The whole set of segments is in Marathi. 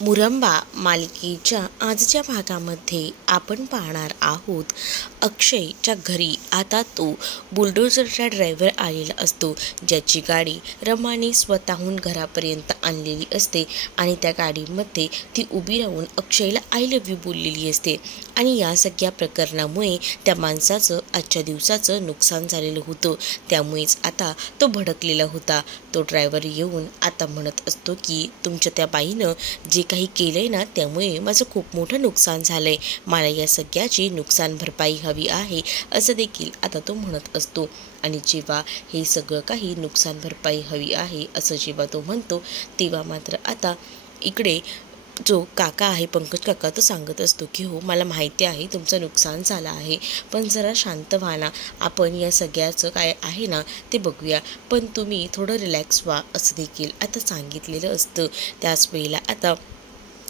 मुरंबा मालिकेच्या आजच्या भागामध्ये आपण पाहणार आहोत अक्षयच्या घरी आता तो बुलडोझरचा ड्रायव्हर आलेला असतो, ज्याची गाडी रमाने स्वतःहून घरापर्यंत आणलेली असते आणि त्या गाडीमध्ये ती उभी राहून अक्षयला आय लव्ह यू बोललेली असते. आणि या सगळ्या प्रकरणामुळे त्या माणसाचं आजच्या दिवसाचं नुकसान झालेलं होतं. त्यामुळेच आता तो भडकलेला होता. तो ड्रायव्हर येऊन आता म्हणत असतो की तुमच्या त्या बाईनं जे काही केलंय ना, त्यामुळे माझं खूप मोठं नुकसान झालंय. मला या सगळ्याची नुकसान भरपाई हवी आहे असं देखील आता तो म्हणत असतो. आणि जेव्हा हे सगळं काही नुकसान भरपाई हवी आहे असं जेव्हा तो म्हणतो, तेव्हा मात्र आता इकडे जो काका आहे, पंकज काका, तो सांगत असतो की हो, मला माहिती आहे तुमचं नुकसान झालं आहे, पण जरा शांत व्हा ना, आपण या सगळ्याचं काय आहे ना ते बघूया, पण तुम्ही थोडं रिलॅक्स व्हा असं देखील आता सांगितलेलं असतं. त्याच वेळेला आता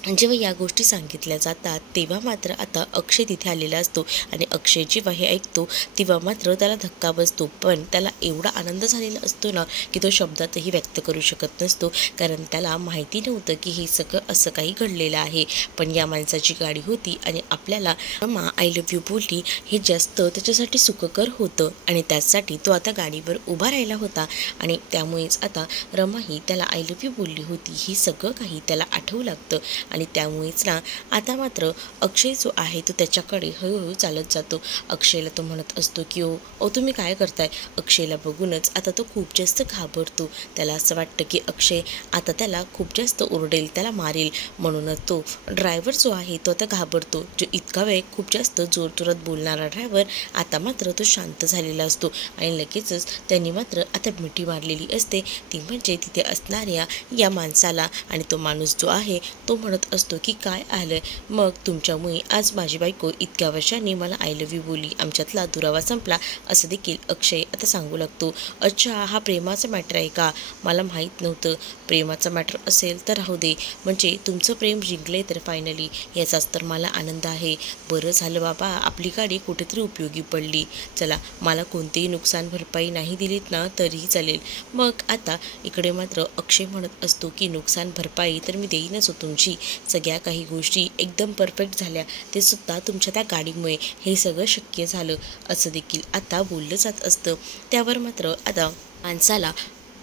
जेव्हा या गोष्टी सांगितल्या जातात तेव्हा मात्र आता अक्षय तिथे आलेला असतो आणि अक्षय जेव्हा हे ऐकतो तेव्हा मात्र त्याला धक्का बसतो. पण त्याला एवढा आनंद झालेला असतो ना की तो शब्दातही व्यक्त करू शकत नसतो, कारण त्याला माहिती नव्हतं की हे सगळं असं काही घडलेलं आहे. पण या माणसाची गाडी होती आणि आपल्याला रमा आय लव्ह यू बोलली हे जास्त त्याच्यासाठी सुखकर होतं आणि त्यासाठी तो आता गाडीवर उभा राहिला होता. आणि त्यामुळेच आता रमाही त्याला आय लव्ह यू बोलली होती हे सगळं काही त्याला आठवू लागतं. आणि त्यामुळेच ना आता मात्र अक्षय जो आहे तो त्याच्याकडे हळूहळू चालत जातो. अक्षयला तो म्हणत असतो की ओ तुम्ही काय करताय. अक्षयला बघूनच आता तो खूप जास्त घाबरतो. त्याला असं वाटतं की अक्षय आता त्याला खूप जास्त ओरडेल, त्याला मारेल. म्हणूनच तो ड्रायव्हर जो आहे तो आता घाबरतो. जो इतका वेळ खूप जास्त जोरजोरात बोलणारा ड्रायव्हर आता मात्र तो शांत झालेला असतो. आणि लगेचच त्यांनी मात्र आता मिठी मारलेली असते, ती म्हणजे तिथे असणाऱ्या या माणसाला. आणि तो माणूस जो आहे तो म्हणत असतो की काय आलंय, मग तुमच्यामुळे आज माझी बायको इतक्या वर्षांनी मला आय लव्ह यू बोलली, आमच्यातला दुरावा संपला असं देखील अक्षय आता सांगू लागतो. अच्छा, हा प्रेमाचा मॅटर आहे का, मला माहीत नव्हतं. प्रेमाचा मॅटर असेल तर राहू दे, म्हणजे तुमचं प्रेम जिंकलंय तर फायनली, याचाच तर मला आनंद आहे. बरं झालं बाबा, आपली गाडी कुठेतरी उपयोगी पडली. चला, मला कोणतीही नुकसान भरपाई नाही दिलीत ना तरीही चालेल. मग आता इकडे मात्र अक्षय म्हणत असतो की नुकसान भरपाई तर मी देईनच हो तुमची, सगळ्या काही गोष्टी एकदम परफेक्ट झाल्या, ते सुद्धा तुमच्या त्या गाडीमुळे हे सगळं शक्य झालं असं देखील आता बोललं जात असतं. त्यावर मात्र आता माणसाला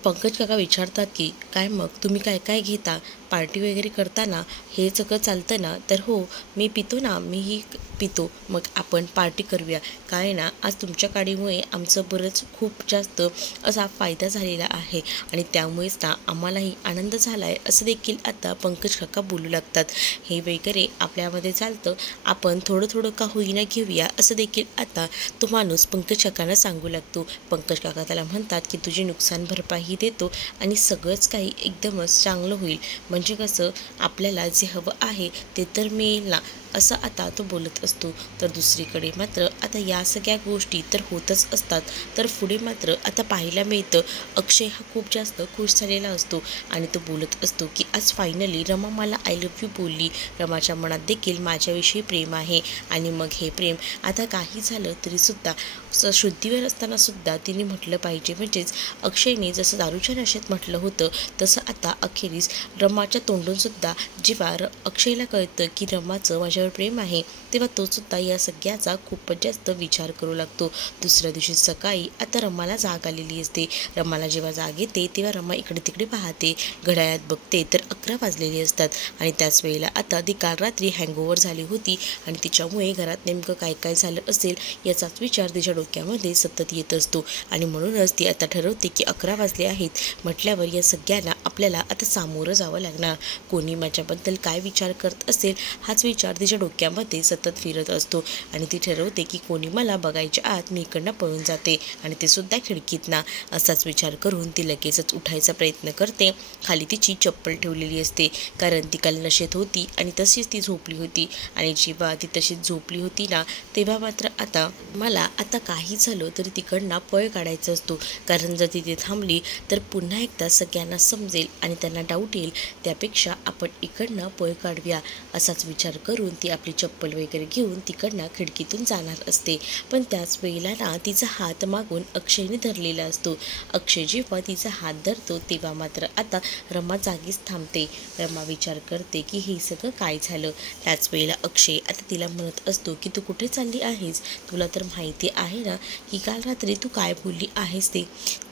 पंकज काका विचारतात की काय मग तुम्ही काय काय घेता, पार्टी वगैरे करताना हे सगळं चालतं ना. तर हो, मी पितो ना, मीही पितो, मग आपण पार्टी करूया. काय ना, आज तुमच्या गाडीमुळे आमचं बरंच खूप जास्त असा फायदा झालेला आहे आणि त्यामुळेच ना आम्हालाही आनंद झाला आहे असं देखील आता पंकज काका बोलू लागतात. हे वगैरे आपल्यामध्ये चालतं, आपण थोडं थोडं का होईना घेऊया असं देखील आता तो माणूस पंकज काकांना सांगू लागतो. पंकज काका त्याला म्हणतात की तुझी नुकसान भरपाई देतो आणि सगळंच काही एकदमच चांगलं होईल, म्हणजे कसं आपल्याला जे हवं आहे ते तर मिळेल ना असं आता तो बोलत असतो. तर दुसरीकडे मात्र आता या सगळ्या गोष्टी तर होतच असतात. तर पुढे मात्र आता पाहायला मिळतं अक्षय हा खूप जास्त खुश झालेला असतो आणि तो बोलत असतो की आज फायनली रमा मला आय लव्ह यू बोलली, रमाच्या मनात देखील माझ्याविषयी प्रेम आहे. आणि मग हे प्रेम आता काही झालं तरीसुद्धा शुद्धीवर असताना सुद्धा तिने म्हटलं पाहिजे, म्हणजेच अक्षयने जसं दारूच्या नशेत म्हटलं होतं तसं आता अखेरीस रमाच्या तोंडून सुद्धा जेव्हा अक्षयला कळतं की रमाचं माझ्यावर प्रेम आहे, तेव्हा तो सुद्धा या सगळ्याचा खूपच जास्त विचार करू लागतो. दुसऱ्या दिवशी सकाळी आता रमाला जाग आलेली असते. रमाला जेव्हा जाग येते तेव्हा रमा इकडे तिकडे पाहते, घड्याळात बघते तर 11 वाजलेले असतात. आणि त्याच वेळेला आता ती काल रात्री हँगओव्हर झाली होती आणि तिच्यामुळे घरात नेमकं काय काय झालं असेल याचाच विचार तिच्या डोक्यामध्ये सतत येत असतो. आणि म्हणूनच ती आता ठरवते की 11 वाजले आहेत म्हटल्यावर या सगळ्यांना आपल्याला आता सामोरं जावं लागणार. कोणी माझ्याबद्दल काय विचार करत असेल हाच विचार तिच्या डोक्यामध्ये सतत फिरत असतो. आणि ती ठरवते की कोणी मला बघायच्या आत मी इकडनं पळून जाते आणि ते सुद्धा खिडकीतना. असाच विचार करून ती लगेचच उठायचा प्रयत्न करते. खाली तिची चप्पल ठेवलेली असते, कारण ती काल नशेत होती आणि तशीच ती झोपली होती. आणि जेव्हा ती तशीच झोपली होती ना तेव्हा मात्र आता मला आता काही झालं तरी तिकडनं पळ काढायचा असतो, कारण जर तिथे थांबली तर पुन्हा एकदा सगळ्यांना समजेल आणि त्यांना डाऊट येईल. त्यापेक्षा आपण इकडनं पळ काढूया असाच विचार करून ती ती आपली चप्पल वगैरे घेऊन तिकडनं खिडकीतून जाणार असते. पण त्याच वेळेला ना तिचा हात मागून अक्षयने धरलेला असतो. अक्षय जेव्हा तिचा हात धरतो तेव्हा मात्र आता रमा जागीच थांबते. रमा विचार करते की हे सगळं काय झालं. त्याच वेळेला अक्षय आता तिला म्हणत असतो की तू कुठे चालली आहेस, तुला तर माहिती आहे ना की काल रात्री तू काय बोलली आहेस ते.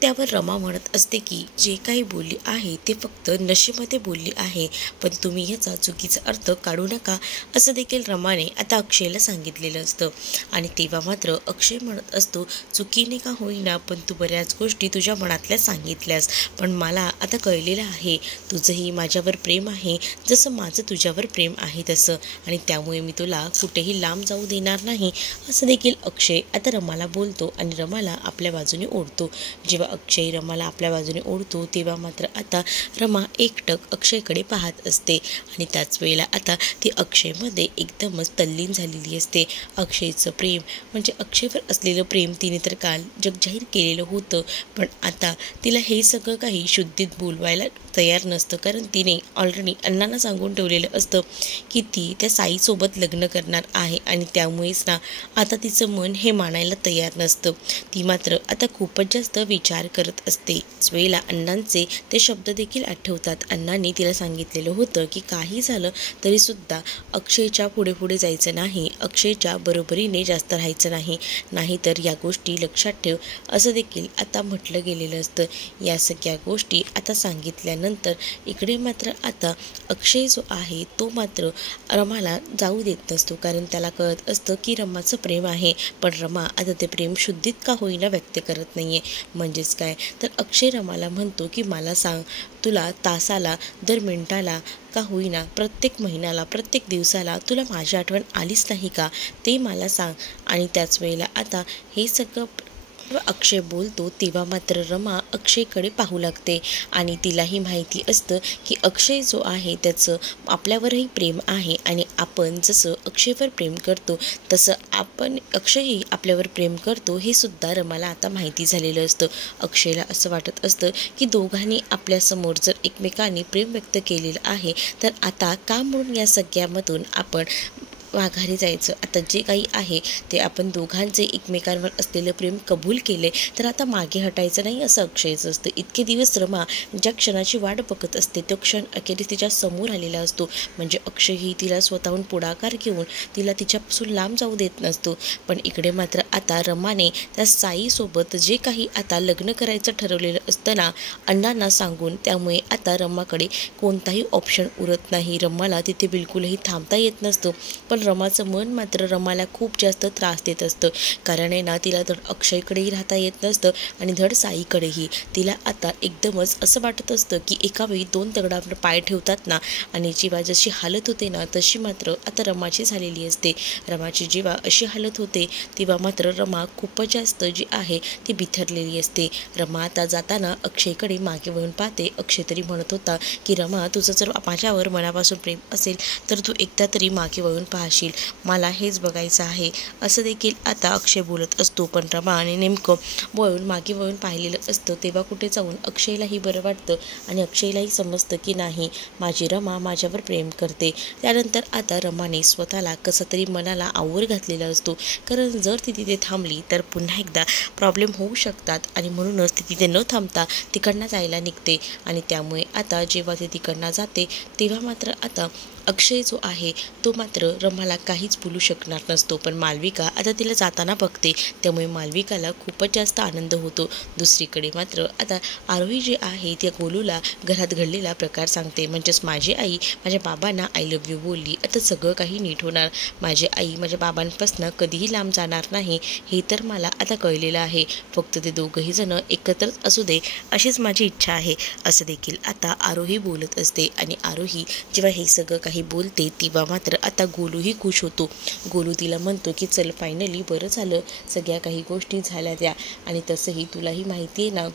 त्यावर रमा म्हणत असते की जे काही बोलली आहे ते फक्त नशेमध्ये बोलली आहे, पण तुम्ही ह्याचा चुकीचा अर्थ काढू नका असं देखील रमाने आता अक्षयला सांगितलेलं असतं. आणि तेव्हा मात्र अक्षय म्हणत असतो चुकीने का होईना पण तू बऱ्याच गोष्टी तुझ्या मनातल्या सांगितल्यास, पण मला आता कळलेलं आहे तुझंही माझ्यावर प्रेम आहे जसं माझं तुझ्यावर प्रेम आहे तसं, आणि त्यामुळे मी तुला कुठेही लांब जाऊ देणार नाही असं देखील अक्षय आता रमाला बोलतो आणि रमाला आपल्या बाजूने ओढतो. जेव्हा अक्षय रमाला आपल्या बाजूने ओढतो तेव्हा मात्र आता रमा एकटक अक्षयकडे पाहत असते आणि त्याच वेळेला आता ती अक्षयमध्ये एकदमच तल्लीन झालेली असते. अक्षयचं प्रेम म्हणजे अक्षयवर असलेलं प्रेम तिने तर काल जगजाहीर केलेलं होतं, पण आता तिला हे सगळं काही शुद्धीत बोलवायला तयार नसतं, कारण तिने ऑलरेडी अण्णांना सांगून ठेवलेलं असतं की ती त्या साईसोबत लग्न करणार आहे आणि त्यामुळेच ना आता तिचं मन हे मानायला तयार नसतं. ती मात्र आता खूपच जास्त विचार करत असते. वेळेला अण्णांचे ते शब्द देखील आठवतात. अण्णांनी तिला सांगितलेलं होतं की काही झालं तरीसुद्धा अक्षयच्या पुढे पुढे जायचं नाही, अक्षयच्या बरोबरीने जास्त राहायचं नाही, नाहीतर या गोष्टी लक्षात ठेव असं देखील आता म्हटलं गेलेलं असतं. या सगळ्या गोष्टी आता सांगितल्यानंतर इकडे मात्र आता अक्षय जो आहे तो मात्र रमाला जाऊ देत नसतो, कारण त्याला कळत असतं की रमाचं प्रेम आहे, पण रमा आता ते प्रेम शुद्धीत का होईना व्यक्त करत नाहीये. म्हणजेच काय तर अक्षय रमाला म्हणतो की मला सांग, तुला तासाला दर मिनिटाला का होईना प्रत्येक महिन्याला प्रत्येक दिवसाला तुला माझी आठवण आलीच नाही का, ते मला सांग. आणि त्याच वेळेला आता हे सगळं अक्षय बोलतो तेव्हा मात्र रमा अक्षयकडे पाहू लागते आणि तिलाही माहिती असतं की अक्षय जो आहे त्याचं आपल्यावरही प्रेम आहे आणि आपण जसं अक्षयवर प्रेम करतो तसं अक्षयही आपल्यावर प्रेम करतो हे सुद्धा रमाला आता माहिती झालेलं असतं. अक्षयला असं वाटत असतं की दोघांनी आपल्यासमोर जर एकमेकांनी प्रेम व्यक्त केलेलं आहे तर आता का म्हणून या सगळ्यामधून आपण माघारी जायचं. आता जे काही आहे ते आपण दोघांचे एकमेकांवर असलेलं प्रेम कबूल केले तर आता मागे हटायचं नाही असं अक्षयचं असतं. इतके दिवस रमा ज्या क्षणाची वाट बघत असते तो क्षण अखेरीस तिच्या समोर आलेला असतो. म्हणजे अक्षयही तिला स्वतःहून पुढाकार घेऊन तिला तिच्यापासून लांब जाऊ देत नसतो. पण इकडे मात्र आता रमाने त्या साईसोबत जे काही आता लग्न करायचं ठरवलेलं असतं ना अण्णांना सांगून, त्यामुळे आता रमाकडे कोणताही ऑप्शन उरत नाही. रमाला तिथे बिलकुलही थांबता येत नसतं. पण रमाचं मन मात्र रमाला खूप जास्त त्रास देत असतं, कारण आहे ना तिला धड अक्षयकडेही राहता येत नसतं आणि धड साईकडेही. तिला आता एकदमच असं वाटत असतं की एका वेळी दोन दगडावर पाय ठेवतात ना, आणि जेव्हा जशी हालत होते ना तशी मात्र आता रमाची झालेली असते. रमाची जेव्हा अशी हालत होते तेव्हा मात्र रमा खूपच जास्त जी आहे ती बिथरलेली असते. रमा आता जाताना अक्षयकडे मागे वळून पाहते. अक्षय तरी म्हणत होता की रमा तुझं जर माझ्यावर मनापासून प्रेम असेल तर तू एकदा तरी मागे वळून पाहशील, मला हेच बघायचं आहे असं देखील आता अक्षय बोलत असतो. पण रमाने नेमकं मागे वळून पाहिलेलं असतं तेव्हा कुठे जाऊन अक्षयलाही बरं वाटतं आणि अक्षयलाही समजतं की नाही माझी रमा माझ्यावर प्रेम करते. त्यानंतर आता रमाने स्वतःला कसं तरी मनाला आवर घातलेला असतो, कारण जर ती तिथे थांबली तर पुन्हा एकदा प्रॉब्लेम होऊ शकतात आणि म्हणूनच ती तिथे न थांबता तिकडनं जायला निघते. आणि त्यामुळे आता जेव्हा ती तिकडनं जाते तेव्हा मात्र आता अक्षय जो आहे तो मात्र रमाला काहीच बोलू शकणार नसतो. पण मालविका आता तिला जाताना बघते, त्यामुळे मालविकाला खूपच जास्त आनंद होतो. दुसरीकडे मात्र आता आरोही जे आहे त्या गोलूला घरात घडलेला प्रकार सांगते. म्हणजेच माझी आई माझ्या बाबांना आय लव्ह यू बोलली, आता सगळं काही नीट होणार, माझी आई माझ्या बाबांपासून कधीही लांब जाणार नाही हे तर मला आता कळलेलं आहे, फक्त ते दोघंही जण एकत्रच असू दे अशीच माझी इच्छा आहे असं देखील आता आरोही बोलत असते. आणि आरोही जेव्हा हे सगळं काही बोलते तेव्हा मात्र आता गोलूही खुश होतो. गोलू तिला म्हणतो की चल फायनली बरं झालं, सगळ्या काही गोष्टी झाल्या त्या, आणि तसंही तुलाही माहिती आहे ना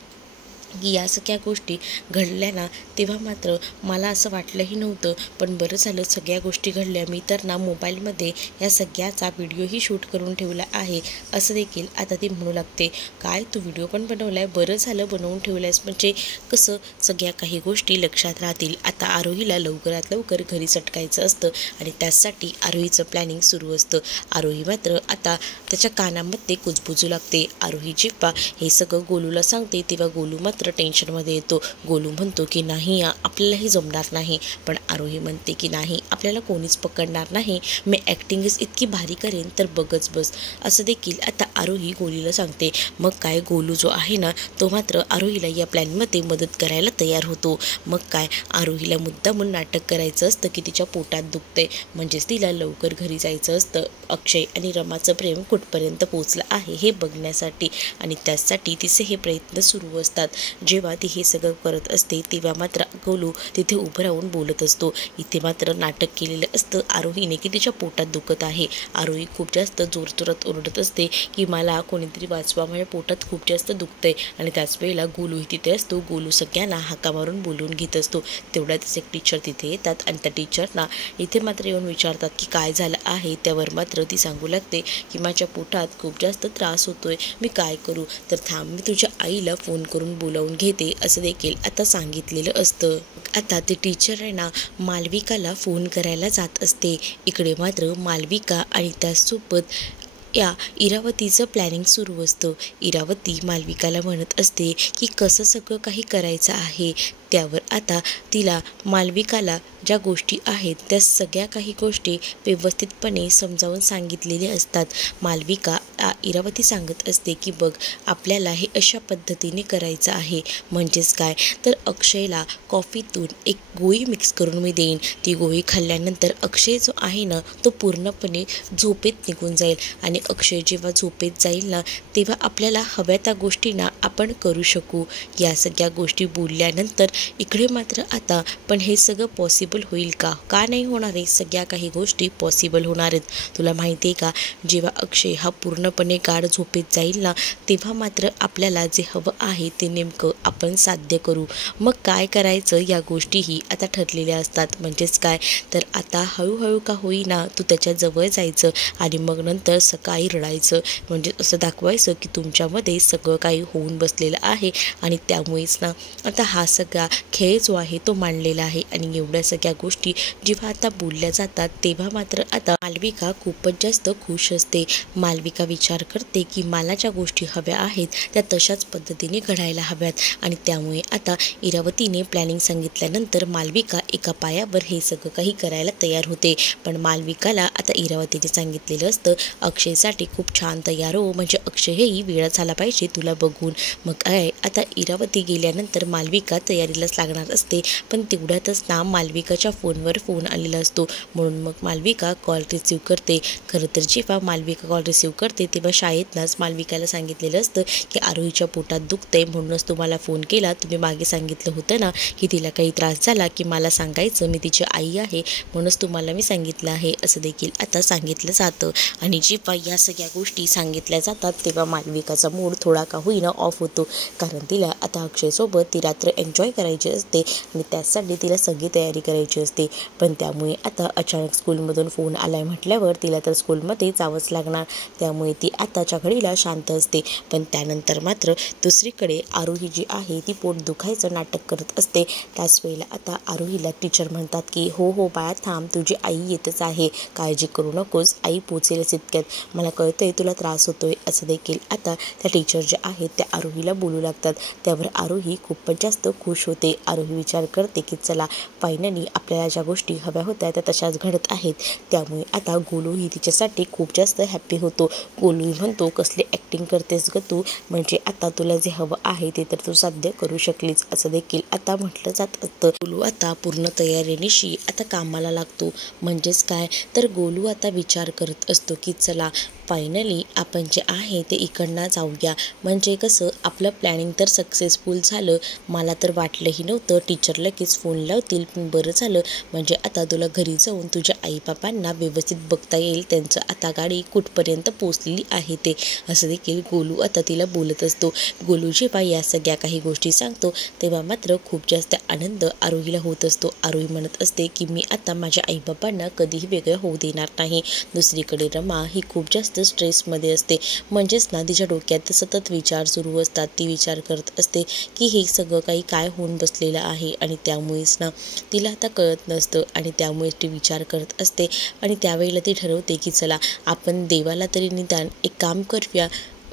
की या सगळ्या गोष्टी घडल्या ना, तेव्हा मात्र मला असं वाटलंही नव्हतं, पण बरं झालं सगळ्या गोष्टी घडल्या. मी तर ना मोबाईलमध्ये या सगळ्याचा व्हिडिओही शूट करून ठेवला आहे, असं देखील आता ती म्हणू लागते. काय तू व्हिडिओ पण बनवला आहे? बरं झालं बनवून ठेवलायस, म्हणजे कसं सगळ्या काही गोष्टी लक्षात राहतील. आता आरोहीला लवकरात लवकर घरी सटकायचं असतं आणि त्यासाठी आरोहीचं प्लॅनिंग सुरू असतं. आरोही मात्र आता त्याच्या कानामध्ये कुजबुजू लागते. आरोही जेव्हा हे सगळं गोलूला सांगते तेव्हा गोलू मात्र टेन्शनमध्ये येतो. गोलू म्हणतो की नाही आपल्यालाही जमणार नाही, पण आरोही म्हणते की नाही आपल्याला कोणीच पकडणार नाही, मी ॲक्टिंगच इतकी भारी करेन तर बघच बस, असं देखील आता आरोही गोलूला सांगते. मग काय गोलू जो आहे ना तो मात्र आरोहीला या प्लॅनमध्ये मदत करायला तयार होतो. मग काय आरोहीला मुद्दामून नाटक करायचं असतं की तिच्या पोटात दुखते, म्हणजेच तिला लवकर घरी जायचं असतं. अक्षय आणि रमाचं प्रेम कुठपर्यंत पोचलं आहे हे बघण्यासाठी, आणि त्यासाठी तिचे हे प्रयत्न सुरू असतात. जेव्हा ती हे सगळं करत असते तेव्हा मात्र गोलू तिथे उभं राहून बोलत असतो. इथे मात्र नाटक केलेलं असतं आरोहीने की तिच्या पोटात दुखत आहे. आरोही खूप जास्त जोरजोरात ओरडत असते की मला कोणीतरी वाचवा, माझ्या पोटात खूप जास्त दुखतंय. आणि त्याच वेळेला गोलूही तिथे असतो. गोलू सगळ्यांना हाका मारून बोलून घेत असतो. तेवढ्यातच एक टीचर तिथे येतात आणि त्या टीचरना इथे मात्र येऊन विचारतात की काय झालं आहे. त्यावर मात्र ती सांगू लागते की माझ्या पोटात खूप जास्त त्रास होतोय, मी काय करू? तर थांब मी तुझ्या आईला फोन करून बोलावून घेते, असं देखील आता सांगितलेलं असतं. आता ते टीचर आहे ना मालविकाला फोन करायला जात असते. इकडे मात्र मालविका आणि त्यासोबत या इरावतीचं प्लॅनिंग सुरू असतं. इरावती मालविकाला म्हणत असते की कसं सगळं काही करायचं आहे. त्यावर आता तिला मालविकाला ज्या गोष्टी आहेत त्या सगळ्या काही गोष्टी व्यवस्थितपणे समजावून सांगितलेल्या असतात. मालविका इरावती सांगत असते की बघ आपल्याला हे अशा पद्धतीने करायचं आहे, म्हणजेच काय तर अक्षयला कॉफीतून एक गोळी मिक्स करून मी देईन. ती गोळी खाल्ल्यानंतर अक्षय जो आहे ना तो पूर्णपणे झोपेत निघून जाईल, आणि अक्षय जेव्हा झोपेत जाईल ना तेव्हा आपल्याला हव्या त्या गोष्टींना आपण करू शकू. या सगळ्या गोष्टी बोलल्यानंतर इकडे मात्र आता पण हे सगळं पॉसिबल होईल का? का नाही होणार आहे? सगळ्या काही गोष्टी पॉसिबल होणार आहेत. तुला माहिती आहे का, जेव्हा अक्षय हा पूर्णपणे गाढ झोपेत जाईल ना तेव्हा मात्र आपल्याला जे हवं आहे ते नेमकं आपण साध्य करू. मग काय करायचं या गोष्टीही आता ठरलेल्या असतात. म्हणजेच काय तर आता हळूहळू का होईना तू त्याच्या जवळ जायचं आणि मग नंतर सकाळी रडायचं, म्हणजे असं दाखवायचं की तुमच्यामध्ये सगळं काही होऊन बसलेलं आहे आणि त्यामुळेच ना आता हा सगळा खेळ जो आहे तो मांडलेला आहे. आणि एवढ्या सगळ्या गोष्टी जेव्हा आता बोलल्या जातात तेव्हा मात्र आता मालविका खूपच जास्त खुश असते. मालविका विचार करते की मला ज्या गोष्टी हव्या आहेत त्या तशाच पद्धतीने घडायला हव्यात, आणि त्यामुळे आता इरावतीने प्लॅनिंग सांगितल्यानंतर मालविका एका पायावर हे सगळं काही करायला तयार होते. पण मालविकाला आता इरावतीने सांगितलेलं असतं अक्षयसाठी खूप छान तयार हो, म्हणजे अक्षयही वेळा झाला पाहिजे तुला बघून. मग काय आता इरावती गेल्यानंतर मालविका तयारीलाच लागणार असते. पण तेवढ्यातच ना मालविकाच्या फोनवर फोन आलेला असतो, म्हणून मग मालविका कॉल रिसीव करते. खरं तर जेव्हा मालविका कॉल रिसीव करते तेव्हा शाळेतनंच मालविकाला सांगितलेलं असतं की आरोहीच्या पोटात दुखतंय, म्हणूनच तुम्हाला फोन केला. तुम्ही मागे सांगितलं होतं ना की तिला काही त्रास झाला की मला सांगायचं, मी तिची आई आहे म्हणूनच तुम्हाला मी सांगितलं आहे, असं देखील आता सांगितलं जातं. आणि जेव्हा या सगळ्या गोष्टी सांगितल्या जातात तेव्हा मालविकाचा मूड थोडा का होईना ऑफ होतो, कारण तिला आता अक्षयसोबत ती रात्र एन्जॉय करायची असते आणि त्यासाठी तिला सगळी तयारी करायची असते. पण त्यामुळे आता अचानक स्कूलमधून फोन आलाय म्हटल्यावर तिला तर स्कूलमध्ये जावंच लागणार, त्यामुळे ती आताच्या घडीला शांत असते. पण त्यानंतर मात्र दुसरीकडे आरोही जी आहे ती पोट दुखायचं नाटक करत असते. त्याच वेळेला आता आरोहीला टीचर म्हणतात की हो हो बाळा थांब, तुझी आई येतच आहे, काळजी करू नकोस, आई पोचेलच इतक्यात, मला कळतंय तुला त्रास होतोय, असं देखील आता त्या टीचर ज्या आहेत त्या आरोहीला बोलू लागतात. त्यावर आरोही खूपच जास्त खुश होते. आरोही विचार करते की चला फायनली आपल्याला ज्या गोष्टी हव्या होत्या त्या तशाच घडत आहेत. त्यामुळे आता गोलूही तिच्यासाठी खूप जास्त हॅप्पी होतो. गोलू म्हणतो कसली ॲक्टिंग करतेस ग तू, म्हणजे आता तुला जे हवं आहे ते तर तू साध्य करू शकलीस, असं देखील आता म्हटलं जात असतं. गोलू आता पूर्ण तयारीनिशी आता कामाला लागतो. म्हणजेच काय तर गोलू आता विचार करत असतो की चला फायनली आपण जे आहे ते इकडनं जाऊया. म्हणजे कसं आपलं प्लॅनिंग तर सक्सेसफुल झालं. मला तर वाटलंही नव्हतं टीचर लगेच फोन लावतील, पण बरं झालं. म्हणजे आता तुला घरी जाऊन तुझ्या आईबाबांना व्यवस्थित बघता येईल, त्यांचं आता गाडी कुठपर्यंत पोचलेली आहे ते, असं देखील गोलू आता तिला बोलत असतो. गोलू जेव्हा या सगळ्या काही गोष्टी सांगतो तेव्हा मात्र खूप जास्त आनंद आरोहीला होत असतो. आरोही म्हणत असते की मी आता माझ्या आईबाबांना कधीही वेगळं होऊ देणार नाही. दुसरीकडे रमा ही खूप जास्त स्ट्रेसमध्ये असते. म्हणजेच ना तिच्या डोक्यात सतत विचार सुरू असतात. ती विचार करत असते की हे सगळं काही काय होऊन बसलेलं आहे आणि त्यामुळेच ना तिला आता कळत नसतं आणि त्यामुळेच ती विचार करत असते. आणि त्यावेळेला ती ठरवते की चला आपण देवाला तरी निदान एक काम करूया,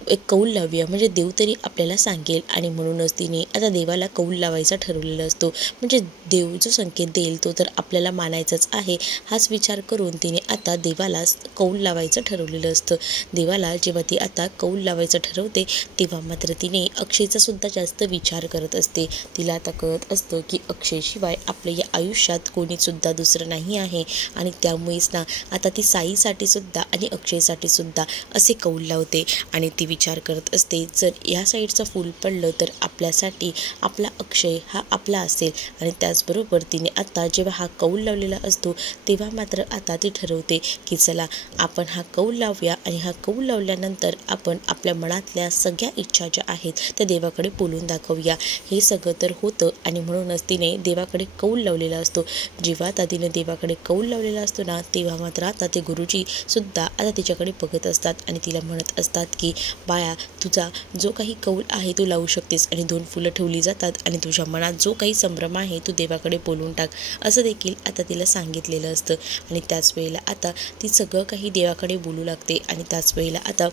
एक कौल लावूया, म्हणजे देव तरी आपल्याला सांगेल. आणि म्हणूनच तिने आता देवाला कौल लावायचा ठरवलेला असतो. म्हणजे देव जो संकेत देईल तो तर आपल्याला मानायचाच आहे, हाच विचार करून तिने आता देवाला कौल लावायचं ठरवलेलं असतं. देवाला जेव्हा ती आता कौल लावायचं ठरवते तेव्हा मात्र तिने अक्षयचा सुद्धा जास्त विचार करत असते. तिला आता कळत असतं की अक्षयशिवाय आपल्या या आयुष्यात कोणीसुद्धा दुसरं नाही आहे. आणि त्यामुळेच ना आता ती साईसाठी सुद्धा आणि अक्षयसाठी सुद्धा असे कौल लावते. आणि ती विचार करत असते जर या साईडचं फूल पडलं तर आपल्यासाठी आपला अक्षय हा आपला असेल. आणि त्याचबरोबर तिने आता जेव्हा हा कौल लावलेला असतो तेव्हा मात्र आता ती ठरवते की चला आपण हा कौल लावूया आणि हा कौल लावल्यानंतर आपण आपल्या मनातल्या सगळ्या इच्छा ज्या आहेत त्या देवाकडे बोलून दाखवूया. हे सगळं तर होतं आणि म्हणूनच तिने देवाकडे कौल लावलेला असतो. जेव्हा आता तिने देवाकडे कौल लावलेला असतो ना तेव्हा मात्र आता ते गुरुजी सुद्धा आता तिच्याकडे बघत असतात आणि तिला म्हणत असतात की बाळा तुझा जो काही कौल आहे तू लावू शकतेस. आणि 2 फुलं ठेवली जातात आणि तुझ्या मनात जो काही संभ्रम आहे तू देवाकडे बोलून टाक, असं देखील आता तिला सांगितलेलं असतं. आणि त्याच वेळेला आता ती सगळं काही देवाकडे बोलू लागते. आणि त्याच वेळेला आता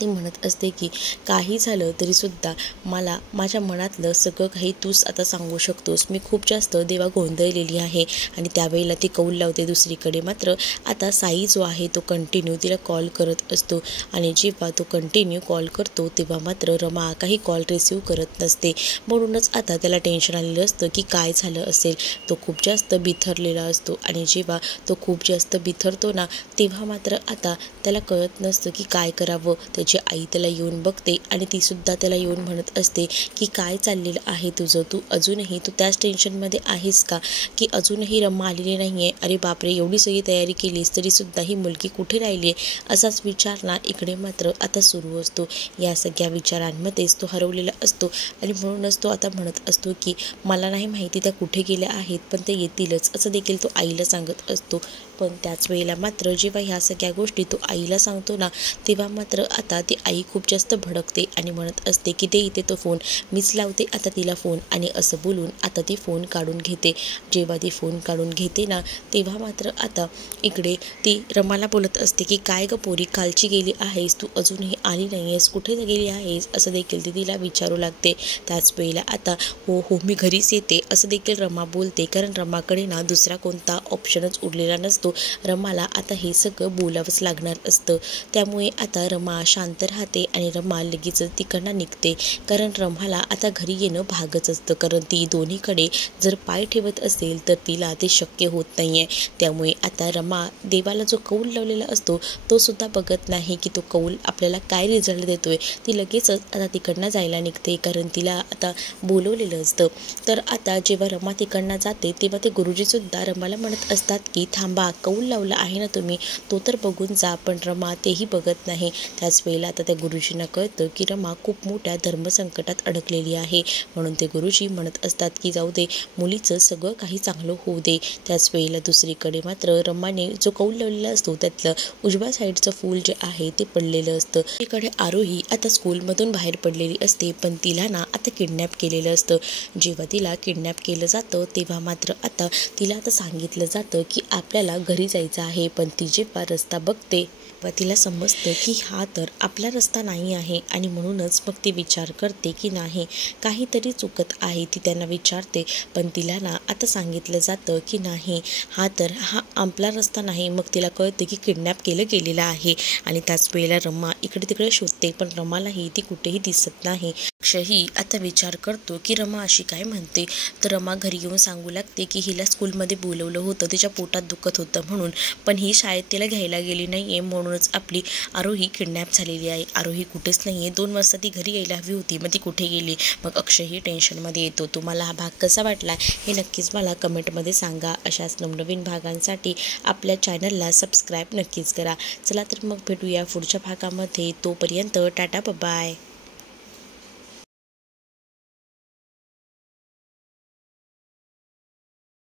ती म्हणत असते की काही झालं तरीसुद्धा मला माझ्या मनातलं सगळं काही तूच आता सांगू शकतोस. मी खूप जास्त देवा गोंधळलेली आहे. आणि त्यावेळेला ती कौल लावते. दुसरीकडे मात्र आता साई जो आहे तो कंटिन्यू तिला कॉल करत असतो. आणि जेव्हा तो कंटिन्यू कॉल करतो तेव्हा मात्र रमा काही कॉल रिसीव करत नसते. म्हणूनच आता त्याला टेन्शन आलेलं असतं की काय झालं असेल. तो खूप जास्त बिथरलेला असतो. आणि जेव्हा तो खूप जास्त बिथरतो ना तेव्हा मात्र आता त्याला कळत नसतं की काय करावं. त्याची आई त्याला येऊन बघते आणि ती सुद्धा त्याला येऊन म्हणत असते की काय चाललेलं आहे तुझं, तू अजूनही तू त्याच टेन्शनमध्ये आहेस का, की अजूनही रमा आलेली नाही आहे. अरे बापरे, एवढी सगळी तयारी केलीस तरीसुद्धा ही मुलगी कुठे राहिली आहे, असाच विचार ना इकडे मात्र आता सुरू असतो. या सगळ्या विचारांमध्येच तो हरवलेला असतो. आणि म्हणूनच तो आता म्हणत असतो की मला नाही माहिती त्या कुठे गेल्या आहेत, पण ते येतीलच, असं देखील तो आईला सांगत असतो. पण त्याच वेळेला मात्र जेव्हा ह्या सगळ्या गोष्टी तो आईला सांगतो ना तेव्हा मात्र आता ती आई खूप जास्त भडकते आणि म्हणत असते की दे इथे तो फोन, मीच लावते आता तिला फोन. आणि असं बोलून आता ती फोन काढून घेते. जेव्हा ती फोन काढून घेते ना तेव्हा मात्र आता इकडे ती रमाला बोलत असते की काय ग पोरी, कालची गेली आहेस तू, अजूनही आली नाही आहेस, कुठे गेली आहेस, असं देखील ती तिला विचारू लागते. त्याच वेळेला आता हो हो मी घरीच येते असं देखील रमा बोलते. कारण रमाकडे ना दुसरा कोणता ऑप्शनच उरलेला नसतो. रमाला आता हे सगळं बोलावंच लागणार असतं. त्यामुळे आता रमा शांत राहते आणि रमा लगेच तिकडनं निघते. कारण रमाला आता घरी येणं भागच असतं. कारण ती दोन्हीकडे जर पाय ठेवत असेल तर तिला ते शक्य होत नाही आहे. त्यामुळे आता रमा देवाला जो कौल लावलेला असतो तो सुद्धा बघत नाही की तो कौल आपल्याला काय रिझल्ट देतोय. ती लगेचच आता तिकडनं जायला निघते. कारण तिला आता बोलवलेलं असतं. तर आता जेव्हा रमा तिकडनं जाते तेव्हा ते गुरुजीसुद्धा रमाला म्हणत असतात की थांबा, कौल लावला आहे ना तुम्ही तो तर बघून जा. पण रमा तेही बघत नाही. त्याच वेळेला आता त्या गुरुजींना कळतं की रमा खूप मोठ्या धर्मसंकटात अडकलेली आहे. म्हणून ते गुरुजी म्हणत असतात की जाऊ दे, मुलीचं सगळं काही चांगलं होऊ दे. त्याच वेळेला दुसरीकडे मात्र रमाने जो कौल लावलेला असतो त्यातलं उजव्या साईडचं फूल जे आहे ते पडलेलं असतं. इकडे आरोही आता स्कूलमधून बाहेर पडलेली असते. पण तिला ना आता किडनॅप केलेलं असतं. जेव्हा तिला किडनॅप केलं जातं तेव्हा मात्र आता तिला आता सांगितलं जातं की आपल्याला घरी जायचं आहे. पण ती जेव्हा रस्ता बघते तेव्हा तिला समजतं की हा तर आपला रस्ता नाही आहे आणि म्हणूनच मग ती विचार करते की नाही काहीतरी चुकत आहे. ती त्यांना विचारते, पण तिला ना आता सांगितलं जातं की नाही हा आपला रस्ता नाही. मग तिला कळतं की किडनॅप केलं गेलेलं आहे आणि त्याच वेळेला रमा इकडे तिकडे शोधते, पण रमालाही ती कुठेही दिसत नाही. अक्षयही आता विचार करतो की रमा अशी काय म्हणते. तर रमा घरी येऊन सांगू लागते की हिला स्कूलमध्ये बोलवलं होतं, तिच्या पोटात दुखत होतं म्हणून, पण ही शाळेत तिला घ्यायला गेली नाही आहे, म्हणूनच आपली आरोही किडनॅप झालेली आहे. आरोही कुठेच नाही आहे. 2 वाजता ती घरी यायला हवी होती, मग ती कुठे गेली. मग अक्षयही टेन्शनमध्ये येतो. तुम्हाला हा भाग कसा वाटला हे नक्कीच मला कमेंटमध्ये सांगा. अशाच नवनवीन भागांसाठी आपल्या चॅनलला सबस्क्राईब नक्कीच करा. चला तर मग भेटूया पुढच्या भागामध्ये. तोपर्यंत टाटा बाय.